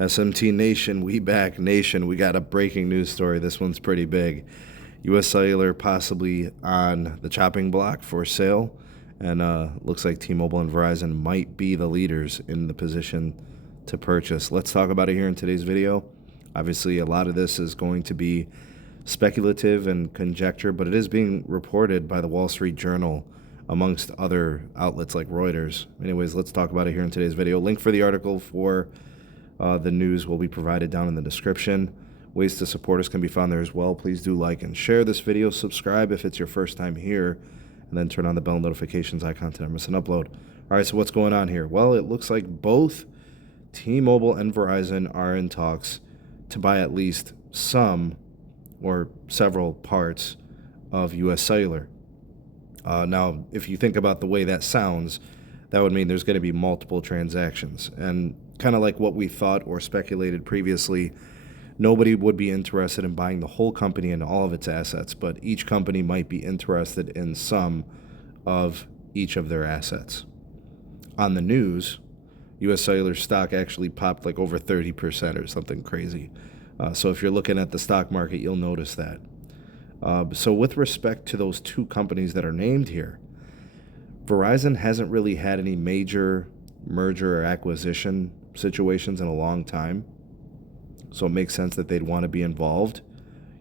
SMT Nation, we back. Nation, we got a breaking news story. This one's pretty big. U.S. Cellular possibly on the chopping block for sale, and looks like T-Mobile and Verizon might be the leaders in the position to purchase. Let's talk about it here in today's video. Obviously, a lot of this is going to be speculative and conjecture, but it is being reported by the Wall Street Journal amongst other outlets like Reuters. Anyways, let's talk about it here in today's video. Link for the article for the news will be provided down in the description. Ways to support us can be found there as well. Please do like and share this video. Subscribe if it's your first time here, and then turn on the bell notifications icon to never miss an upload. All right, so what's going on here? Well, it looks like both T-Mobile and Verizon are in talks to buy at least some or several parts of U.S. Cellular. Now, if you think about the way that sounds, that would mean there's going to be multiple transactions. And kind of like what we thought or speculated previously, nobody would be interested in buying the whole company and all of its assets, but each company might be interested in some of each of their assets. On the news, U.S. Cellular stock actually popped like over 30% or something crazy. So if you're looking at the stock market, you'll notice that. So with respect to those two companies that are named here, Verizon hasn't really had any major merger or acquisition situations in a long time. So it makes sense that they'd want to be involved.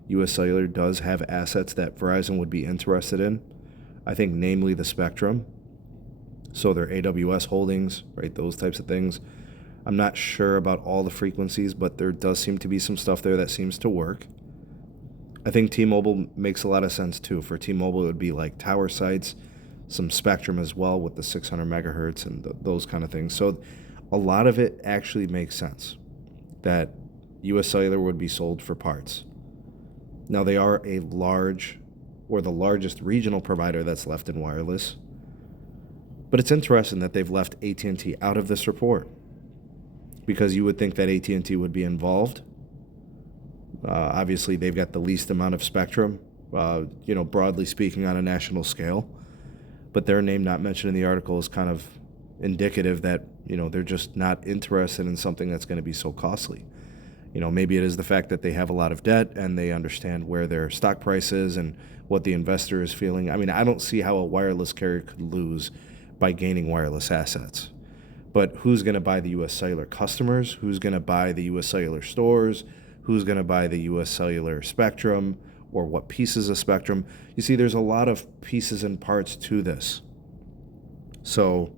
U.S. Cellular does have assets that Verizon would be interested in. I think namely the spectrum. So their AWS holdings, right, those types of things. I'm not sure about all the frequencies, but there does seem to be some stuff there that seems to work. I think T-Mobile makes a lot of sense too. For T-Mobile, it would be like tower sites, some spectrum as well with the 600 megahertz and those kind of things. So a lot of it actually makes sense that U.S. Cellular would be sold for parts. Now, they are a large, or the largest regional provider that's left in wireless. But it's interesting that they've left AT&T out of this report, because you would think that AT&T would be involved. Obviously, they've got the least amount of spectrum, broadly speaking, on a national scale. But their name not mentioned in the article is kind of indicative that, they're just not interested in something that's going to be so costly. Maybe it is the fact that they have a lot of debt and they understand where their stock price is and what the investor is feeling. I mean, I don't see how a wireless carrier could lose by gaining wireless assets. But who's going to buy the U.S. Cellular customers? Who's going to buy the U.S. Cellular stores? Who's going to buy the U.S. Cellular spectrum, or what pieces of spectrum? You see, there's a lot of pieces and parts to this. So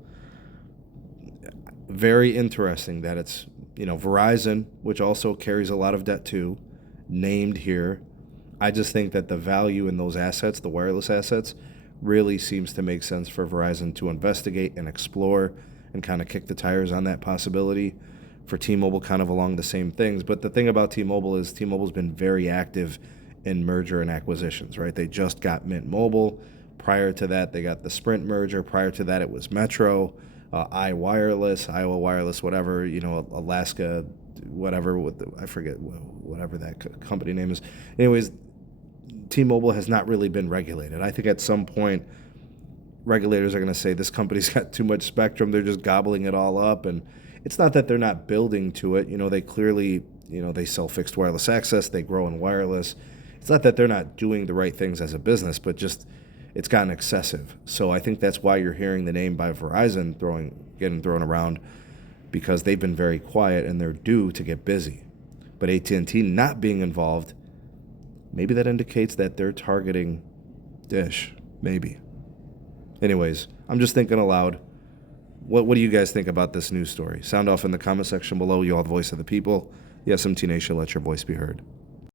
very interesting that it's, Verizon, which also carries a lot of debt too, named here. I just think that the value in those assets, the wireless assets, really seems to make sense for Verizon to investigate and explore and kind of kick the tires on that possibility. For T-Mobile, kind of along the same things. But the thing about T-Mobile is T-Mobile's been very active in merger and acquisitions, right? They just got Mint Mobile. Prior to that, they got the Sprint merger. Prior to that, it was Metro, Iowa Wireless, whatever, Alaska, whatever, I forget whatever that company name is. Anyways, T-Mobile has not really been regulated. I think at some point, regulators are going to say this company's got too much spectrum. They're just gobbling it all up. And it's not that they're not building to it. They clearly, they sell fixed wireless access. They grow in wireless. It's not that they're not doing the right things as a business, but just it's gotten excessive. So I think that's why you're hearing the name by Verizon getting thrown around, because they've been very quiet and they're due to get busy. But AT&T not being involved, maybe that indicates that they're targeting Dish, maybe. Anyways, I'm just thinking aloud. What do you guys think about this news story? Sound off in the comment section below. You all the voice of the people. The SMT Nation, let your voice be heard.